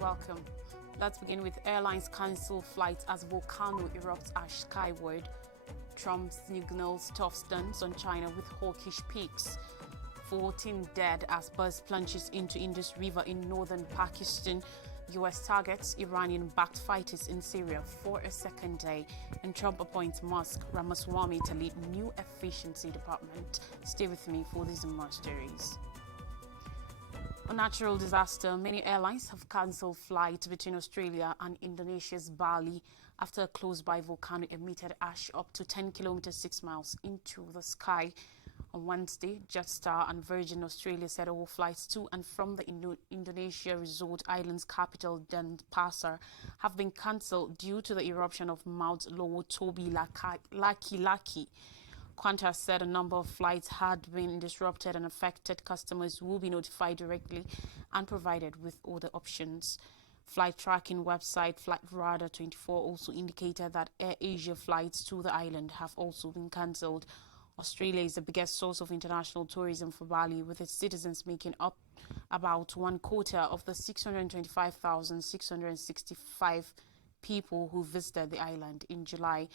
Welcome. Let's begin with airlines cancel flights as volcano erupts ash skyward. Trump signals tough stance on China with hawkish peaks. 14 dead as buzz plunges into Indus River in northern Pakistan. U.S. targets Iranian-backed fighters in Syria for a second day. And Trump appoints Ramaswamy to lead new efficiency department. Stay with me for these and more stories. A natural disaster. Many airlines have cancelled flights between Australia and Indonesia's Bali after a close-by volcano emitted ash up to 10 kilometers 6 miles into the sky. On Wednesday, Jetstar and Virgin Australia said all flights to and from the Indonesia resort island's capital Denpasar have been cancelled due to the eruption of Mount Lowotobi Laki-Laki. Qantas said a number of flights had been disrupted and affected customers will be notified directly and provided with other options. Flight tracking website Flightradar24 also indicated that AirAsia flights to the island have also been cancelled. Australia is the biggest source of international tourism for Bali, with its citizens making up about one quarter of the 625,665 people who visited the island in July.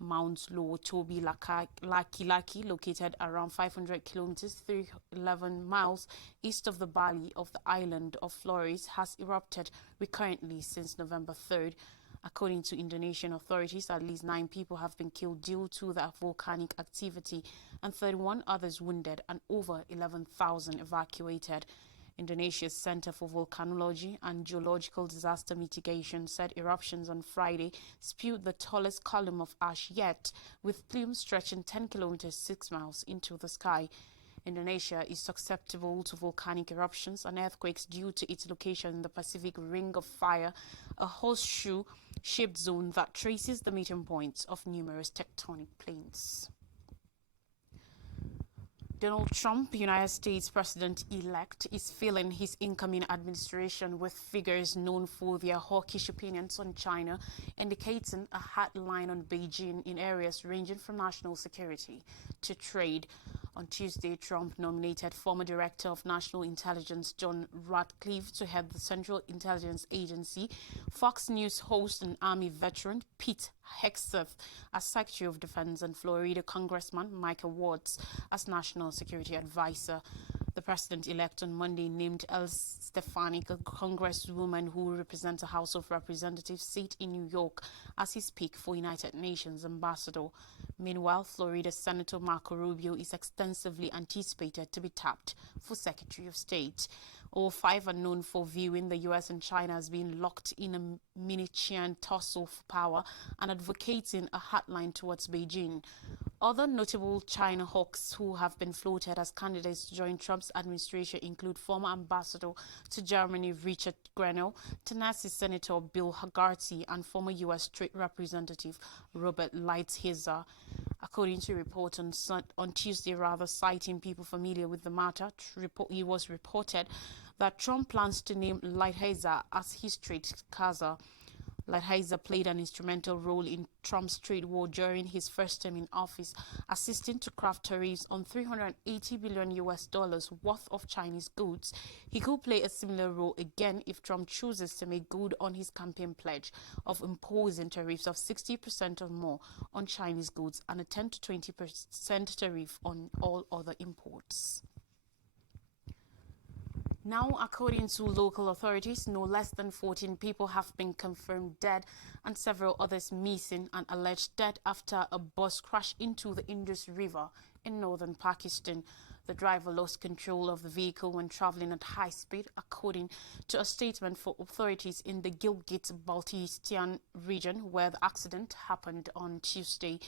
Mount Lowotobi Laki-Laki, located around 500 kilometers 311 miles east of the Bali of the island of Flores, has erupted recurrently since November 3rd. According to Indonesian authorities, at least 9 people have been killed due to the volcanic activity and 31 others wounded and over 11,000 evacuated. Indonesia's Center for Volcanology and Geological Disaster Mitigation said eruptions on Friday spewed the tallest column of ash yet, with plumes stretching 10 kilometers 6 miles into the sky. Indonesia is susceptible to volcanic eruptions and earthquakes due to its location in the Pacific Ring of Fire, a horseshoe-shaped zone that traces the meeting points of numerous tectonic plates. Donald Trump, United States President-elect, is filling his incoming administration with figures known for their hawkish opinions on China, indicating a hard line on Beijing in areas ranging from national security to trade. On Tuesday, Trump nominated former Director of National Intelligence John Ratcliffe to head the Central Intelligence Agency, Fox News host and Army veteran Pete Hegseth as Secretary of Defense, and Florida Congressman Michael Watts as National Security Advisor. The president-elect on Monday named Elle Stefanik, a congresswoman who represents a House of Representatives seat in New York, as his pick for United Nations ambassador. Meanwhile, Florida Senator Marco Rubio is extensively anticipated to be tapped for Secretary of State. All 5 are known for viewing the U.S. and China as being locked in a mini-Chian tussle for power and advocating a hardline towards Beijing. Other notable China hawks who have been floated as candidates to join Trump's administration include former ambassador to Germany Richard Grenell, Tennessee Senator Bill Hagerty, and former U.S. Trade Representative Robert Lighthizer. According to reports on Tuesday, citing people familiar with the matter, it was reported that Trump plans to name Lighthizer as his trade caza. Lighthizer played an instrumental role in Trump's trade war during his first term in office, assisting to craft tariffs on $380 billion worth of Chinese goods. He could play a similar role again if Trump chooses to make good on his campaign pledge of imposing tariffs of 60% or more on Chinese goods and a 10 to 20% tariff on all other imports. Now, according to local authorities, no less than 14 people have been confirmed dead and several others missing and alleged dead after a bus crashed into the Indus River in northern Pakistan. The driver lost control of the vehicle when traveling at high speed, according to a statement for authorities in the Gilgit-Baltistan region where the accident happened on Tuesday.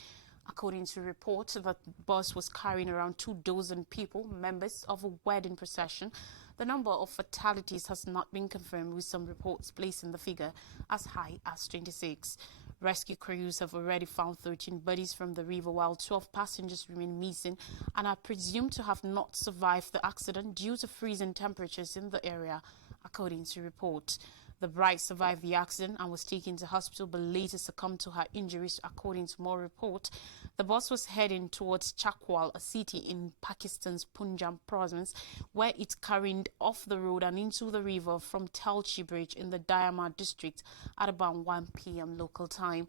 According to reports, the bus was carrying around 24 people, members of a wedding procession. The number of fatalities has not been confirmed, with some reports placing the figure as high as 26. Rescue crews have already found 13 bodies from the river, while 12 passengers remain missing and are presumed to have not survived the accident due to freezing temperatures in the area, according to reports. The bride survived the accident and was taken to hospital but later succumbed to her injuries, according to more reports. The bus was heading towards Chakwal, a city in Pakistan's Punjab province, where it careened off the road and into the river from Telchi Bridge in the Diama district at about 1 p.m. local time.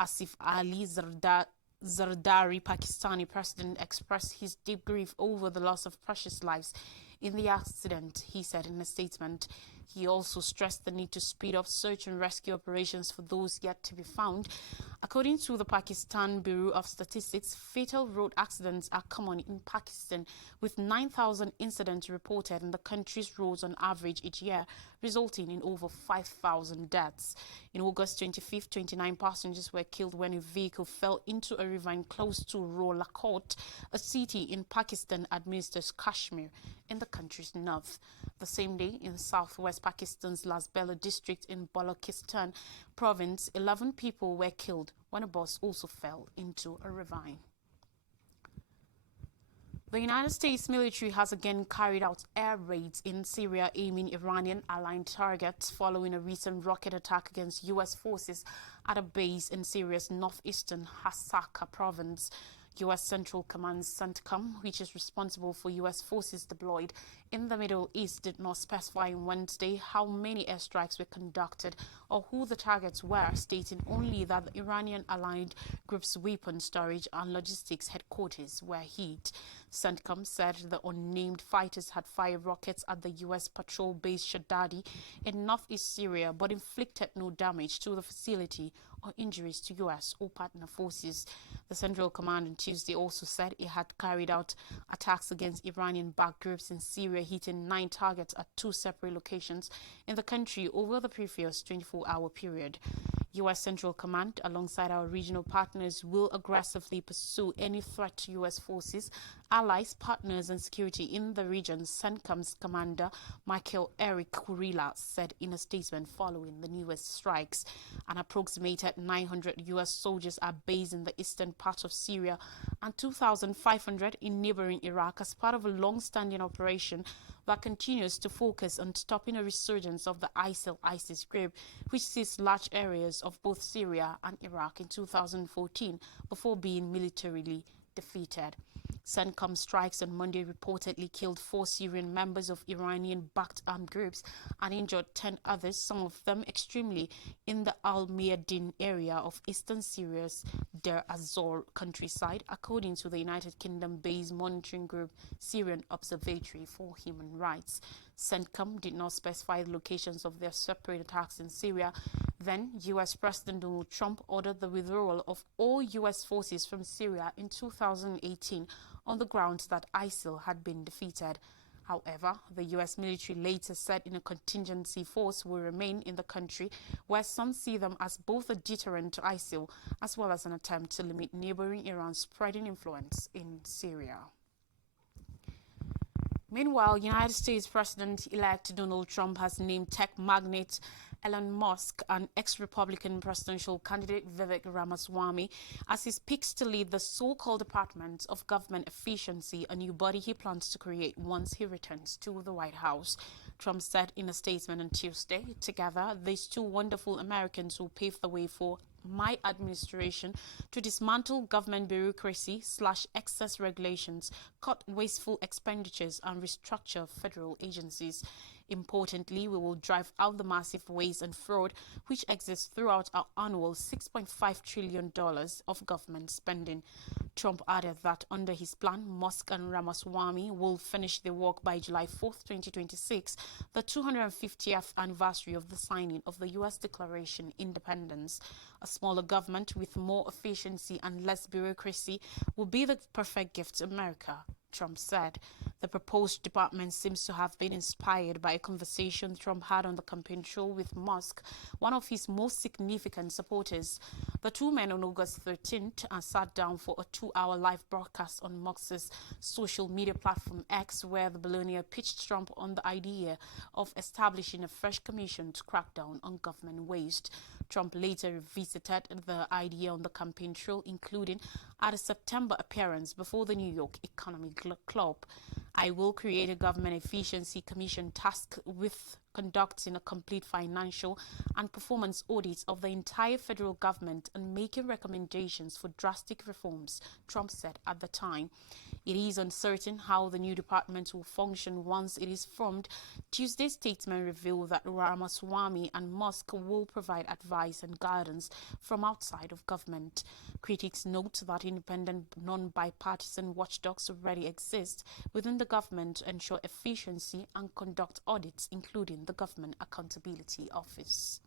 Asif Ali Zardari, Pakistani president, expressed his deep grief over the loss of precious lives in the accident, he said in a statement. He also stressed the need to speed up search and rescue operations for those yet to be found. According to the Pakistan Bureau of Statistics, fatal road accidents are common in Pakistan, with 9,000 incidents reported in the country's roads on average each year, resulting in over 5,000 deaths. In August 25th, 29 passengers were killed when a vehicle fell into a ravine close to Rolakot, a city in Pakistan-administered Kashmir, in the country's north. The same day, in southwest Pakistan's Lasbela district in Balochistan province, 11 people were killed when a bus also fell into a ravine. The United States military has again carried out air raids in Syria aiming Iranian-aligned targets following a recent rocket attack against U.S. forces at a base in Syria's northeastern Hasaka province. U.S. Central Command CENTCOM, which is responsible for U.S. forces deployed in the Middle East, did not specify on Wednesday how many airstrikes were conducted or who the targets were, stating only that the Iranian-aligned group's weapon storage and logistics headquarters were hit. CENTCOM said the unnamed fighters had fired rockets at the U.S. patrol base Shaddadi in northeast Syria, but inflicted no damage to the facility or injuries to U.S. or partner forces. The Central Command on Tuesday also said it had carried out attacks against Iranian-backed groups in Syria, hitting 9 targets at 2 separate locations in the country over the previous 24-hour period. U.S. Central Command, alongside our regional partners, will aggressively pursue any threat to U.S. forces, allies, partners, and security in the region, CENTCOM's commander Michael Eric Kurila said in a statement following the newest strikes. An approximated 900 U.S. soldiers are based in the eastern part of Syria and 2,500 in neighboring Iraq as part of a long-standing operation that continues to focus on stopping a resurgence of the ISIL-ISIS group, which seized large areas of both Syria and Iraq in 2014 before being militarily defeated. CENTCOM strikes on Monday reportedly killed 4 Syrian members of Iranian-backed armed groups and injured 10 others, some of them extremely in the Al-Mayadin area of eastern Syria's Deir az-Zor countryside, according to the United Kingdom-based monitoring group Syrian Observatory for Human Rights. CENTCOM did not specify the locations of their separate attacks in Syria. Then, U.S. President Donald Trump ordered the withdrawal of all U.S. forces from Syria in 2018 on the grounds that ISIL had been defeated. However, the U.S. military later said in a contingency force will remain in the country, where some see them as both a deterrent to ISIL as well as an attempt to limit neighboring Iran's spreading influence in Syria. Meanwhile, United States President-elect Donald Trump has named tech magnate Elon Musk and ex-Republican presidential candidate Vivek Ramaswamy as he speaks to lead the so-called Department of Government Efficiency, a new body he plans to create once he returns to the White House. Trump said in a statement on Tuesday, "Together, these two wonderful Americans will pave the way for my administration to dismantle government bureaucracy, slash excess regulations, cut wasteful expenditures, and restructure federal agencies. Importantly, we will drive out the massive waste and fraud which exists throughout our annual $6.5 trillion of government spending." Trump added that under his plan, Musk and Ramaswamy will finish their work by July 4, 2026, the 250th anniversary of the signing of the U.S. Declaration of Independence. A smaller government with more efficiency and less bureaucracy will be the perfect gift to America, Trump said. The proposed department seems to have been inspired by a conversation Trump had on the campaign trail with Musk, one of his most significant supporters. The two men on August 13th sat down for a 2-hour live broadcast on Musk's social media platform X, where the billionaire pitched Trump on the idea of establishing a fresh commission to crack down on government waste. Trump later revisited the idea on the campaign trail, including at a September appearance before the New York Economic Club. "I will create a government efficiency commission tasked with conducting a complete financial and performance audit of the entire federal government and making recommendations for drastic reforms, Trump said at the time. It is uncertain how the new department will function once it is formed. Tuesday's statement revealed that Ramaswamy and Musk will provide advice and guidance from outside of government. Critics note that independent, non-bipartisan watchdogs already exist within the government to ensure efficiency and conduct audits, including the Government Accountability Office.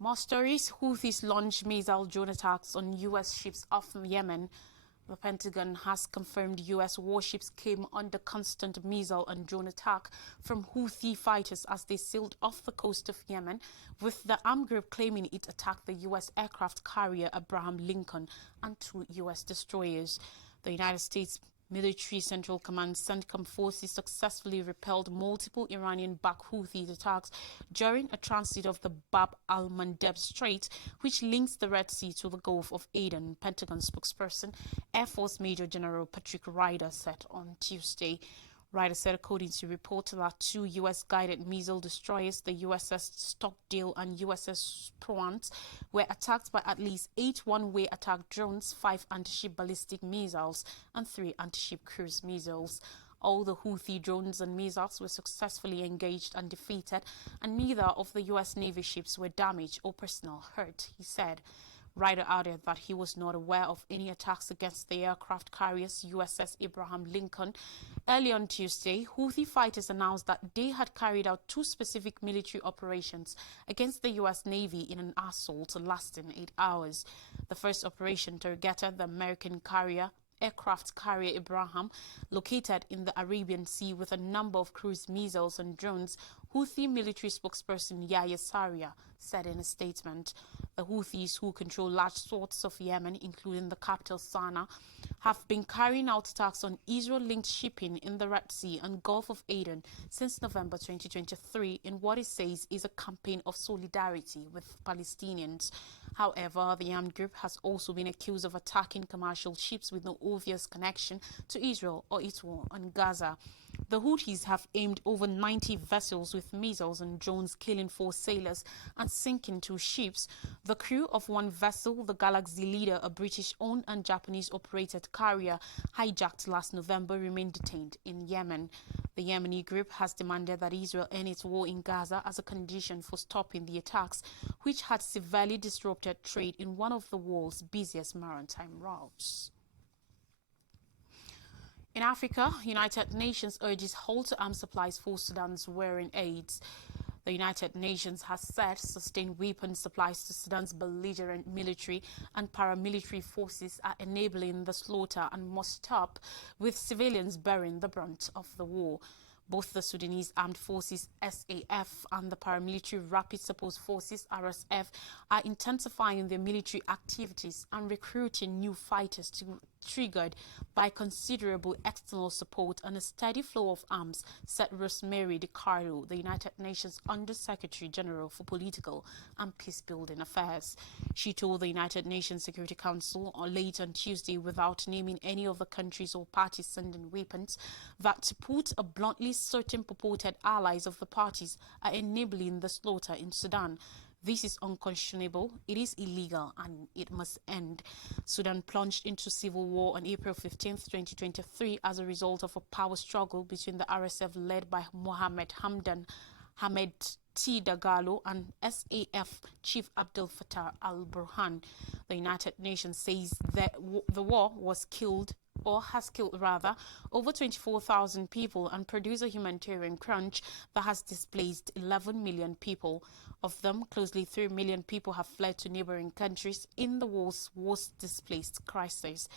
More stories. Houthis launch missile drone attacks on U.S. ships off Yemen. The Pentagon has confirmed U.S. warships came under constant missile and drone attack from Houthi fighters as they sailed off the coast of Yemen, with the armed group claiming it attacked the U.S. aircraft carrier Abraham Lincoln and 2 U.S. destroyers. The United States Military Central Command CENTCOM forces successfully repelled multiple Iranian-backed Houthi attacks during a transit of the Bab al-Mandeb Strait, which links the Red Sea to the Gulf of Aden, Pentagon spokesperson Air Force Major General Patrick Ryder said on Tuesday. Ryder said, according to reports, that 2 U.S.-guided missile destroyers, the USS Stockdale and USS Proance, were attacked by at least 8 one-way attack drones, 5 anti-ship ballistic missiles, and 3 anti-ship cruise missiles. All the Houthi drones and missiles were successfully engaged and defeated, and neither of the U.S. Navy ships were damaged or personnel hurt, he said. Ryder added that he was not aware of any attacks against the aircraft carriers USS Abraham Lincoln. Early on Tuesday, Houthi fighters announced that they had carried out 2 specific military operations against the U.S. Navy in an assault lasting 8 hours. The first operation targeted the American aircraft carrier Abraham, located in the Arabian Sea with a number of cruise missiles and drones, Houthi military spokesperson Yahya Sarria said in a statement. The Houthis, who control large swaths of Yemen, including the capital Sana'a, have been carrying out attacks on Israel-linked shipping in the Red Sea and Gulf of Aden since November 2023 in what it says is a campaign of solidarity with Palestinians. However, the armed group has also been accused of attacking commercial ships with no obvious connection to Israel or its war on Gaza. The Houthis have aimed over 90 vessels with missiles and drones, killing 4 sailors and sinking 2 ships. The crew of 1 vessel, the Galaxy Leader, a British-owned and Japanese-operated carrier hijacked last November, remain detained in Yemen. The Yemeni group has demanded that Israel end its war in Gaza as a condition for stopping the attacks, which had severely disrupted trade in one of the world's busiest maritime routes. In Africa, United Nations urges halt to arms supplies for Sudan's warring aids. The United Nations has said sustained weapons supplies to Sudan's belligerent military and paramilitary forces are enabling the slaughter and must stop, with civilians bearing the brunt of the war. Both the Sudanese Armed Forces SAF and the Paramilitary Rapid Support Forces RSF are intensifying their military activities and recruiting new fighters triggered by considerable external support and a steady flow of arms, said Rosemary DiCarlo, the United Nations Under-Secretary General for Political and Peacebuilding Affairs. She told the United Nations Security Council late on Tuesday, without naming any of the countries or parties sending weapons, that, to put it bluntly, certain purported allies of the parties are enabling the slaughter in Sudan. This is unconscionable, it is illegal, and it must end. Sudan plunged into civil war on April 15, 2023 as a result of a power struggle between the RSF led by Mohamed T. Dagalo and SAF Chief Abdel Fattah al-Burhan. The United Nations says that the war has killed over 24,000 people and produced a humanitarian crunch that has displaced 11 million people. Of them, closely 3 million people have fled to neighboring countries in the war's worst displaced crisis.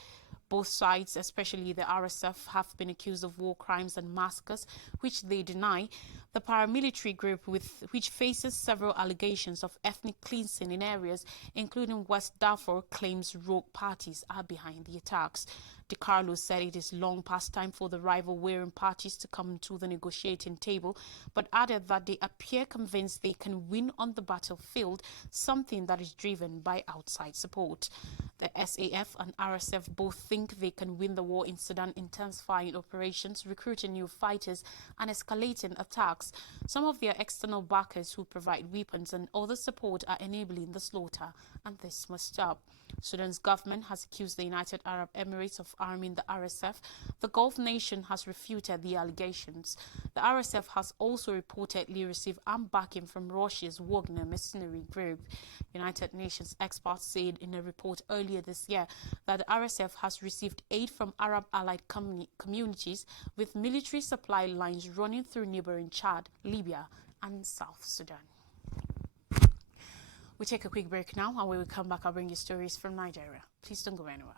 Both sides, especially the RSF, have been accused of war crimes and massacres, which they deny. The paramilitary group, which faces several allegations of ethnic cleansing in areas, including West Darfur, claims rogue parties are behind the attacks. DiCarlo said it is long past time for the rival warring parties to come to the negotiating table, but added that they appear convinced they can win on the battlefield, something that is driven by outside support. The SAF and RSF both think they can win the war in Sudan, intensifying operations, recruiting new fighters, and escalating attacks attacks. Some of their external backers who provide weapons and other support are enabling the slaughter, and this must stop. Sudan's government has accused the United Arab Emirates of arming the RSF. The Gulf nation has refuted the allegations. The RSF has also reportedly received armed backing from Russia's Wagner mercenary group. United Nations experts said in a report earlier this year that the RSF has received aid from Arab allied communities with military supply lines running through neighboring Chad, Libya, and South Sudan. We take a quick break now, and when we come back, I'll bring you stories from Nigeria. Please don't go anywhere.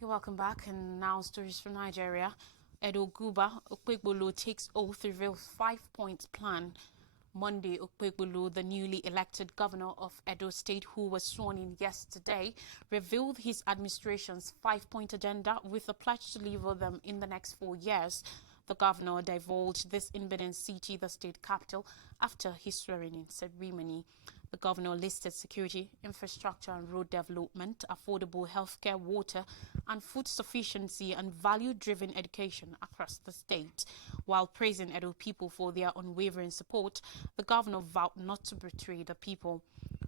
You're welcome back, and now stories from Nigeria. Edo Guba Okpegbolo takes oath, reveals 5-point plan. Monday, Okpegbolo, the newly elected governor of Edo State, who was sworn in yesterday, revealed his administration's 5-point agenda with a pledge to deliver them in the next 4 years. The governor divulged this in Benin City, the state capital, after his swearing-in ceremony. The governor listed security, infrastructure and road development, affordable healthcare, water and food sufficiency, and value-driven education across the state. While praising Edo people for their unwavering support, the governor vowed not to betray the people.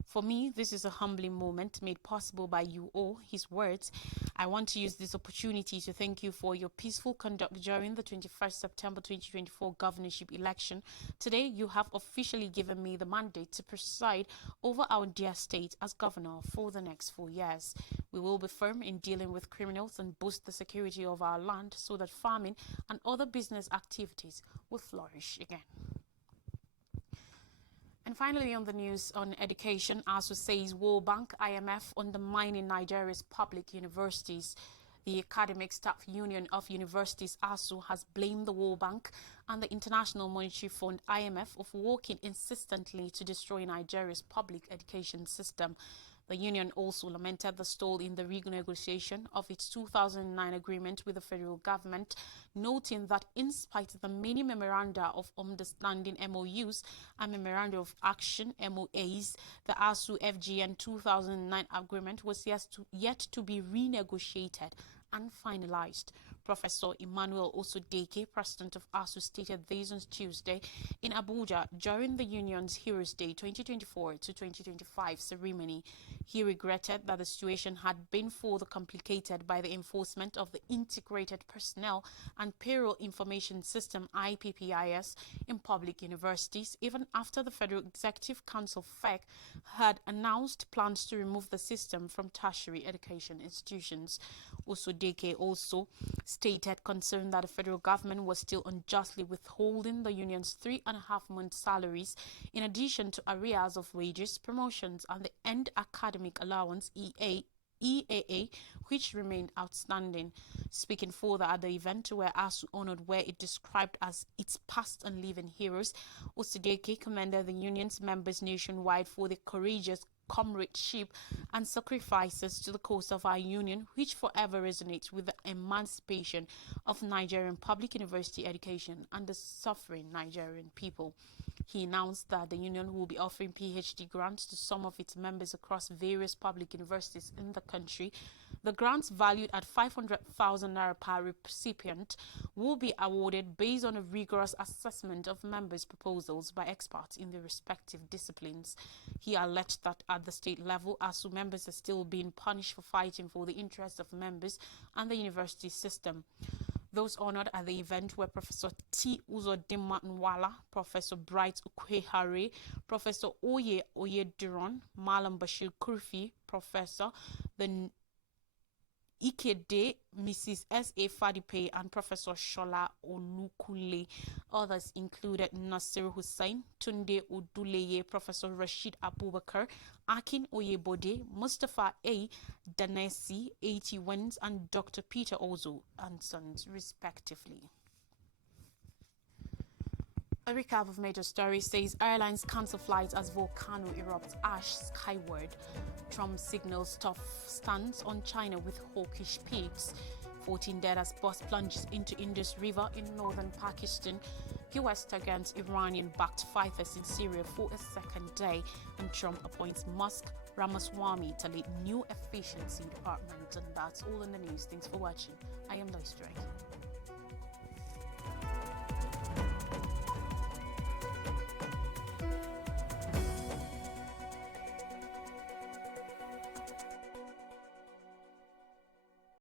For me, this is a humbling moment made possible by you all, his words. I want to use this opportunity to thank you for your peaceful conduct during the 21st September 2024 governorship election. Today, you have officially given me the mandate to preside over our dear state as governor for the next 4 years. We will be firm in dealing with criminals and boost the security of our land so that farming and other business activities will flourish again. And finally, on the news on education, ASU says World Bank, IMF undermining Nigeria's public universities. The Academic Staff Union of Universities, ASU, has blamed the World Bank and the International Monetary Fund, IMF, of working insistently to destroy Nigeria's public education system. The union also lamented the stall in the renegotiation of its 2009 agreement with the federal government, noting that in spite of the many memoranda of understanding MOUs and memoranda of action MOAs, the ASU FGN 2009 agreement was yet to be renegotiated and finalized. Professor Emmanuel Osodeke, president of ASU, stated this on Tuesday in Abuja during the union's Heroes Day 2024 to 2025 ceremony. He regretted that the situation had been further complicated by the enforcement of the Integrated Personnel and Payroll Information System IPPIS in public universities, even after the Federal Executive Council FEC had announced plans to remove the system from tertiary education institutions. Osodeke also stated concern that the federal government was still unjustly withholding the union's 3.5-month salaries, in addition to arrears of wages, promotions, and the end academic allowance EAA, which remained outstanding. Speaking further at the event where ASU honored where it described as its past and living heroes, Osodeke commended the union's members nationwide for their courageous comradeship and sacrifices to the cause of our union, which forever resonates with the emancipation of Nigerian public university education and the suffering Nigerian people. He announced that the union will be offering PhD grants to some of its members across various public universities in the country. The grants, valued at 500,000 naira per recipient, will be awarded based on a rigorous assessment of members' proposals by experts in their respective disciplines. He alleged that at the state level, ASU members are still being punished for fighting for the interests of members and the university system. Those honored at the event were Professor T. Uzodinma Nwala, Professor Bright Ukwehare, Professor Oye Oyediran, Malam Bashir Kurfi, Professor the Ikede, Mrs. S.A. Fadipe, and Professor Shola Olukule. Others included Nasir Hussain, Tunde Oduleye, Professor Rashid Abubakar, Akin Oyebode, Mustafa A. Danesi, 81, and Dr. Peter Ozo and Sons, respectively. A recap of major stories says airlines cancel flights as volcano erupts ash skyward. Trump signals tough stance on China with hawkish peaks. 14 dead as bus plunges into Indus River in northern Pakistan. US targets Iranian-backed fighters in Syria for a second day, and Trump appoints Musk Ramaswamy to lead new efficiency department. And that's all in the news. Thanks for watching. I am Lois Drake.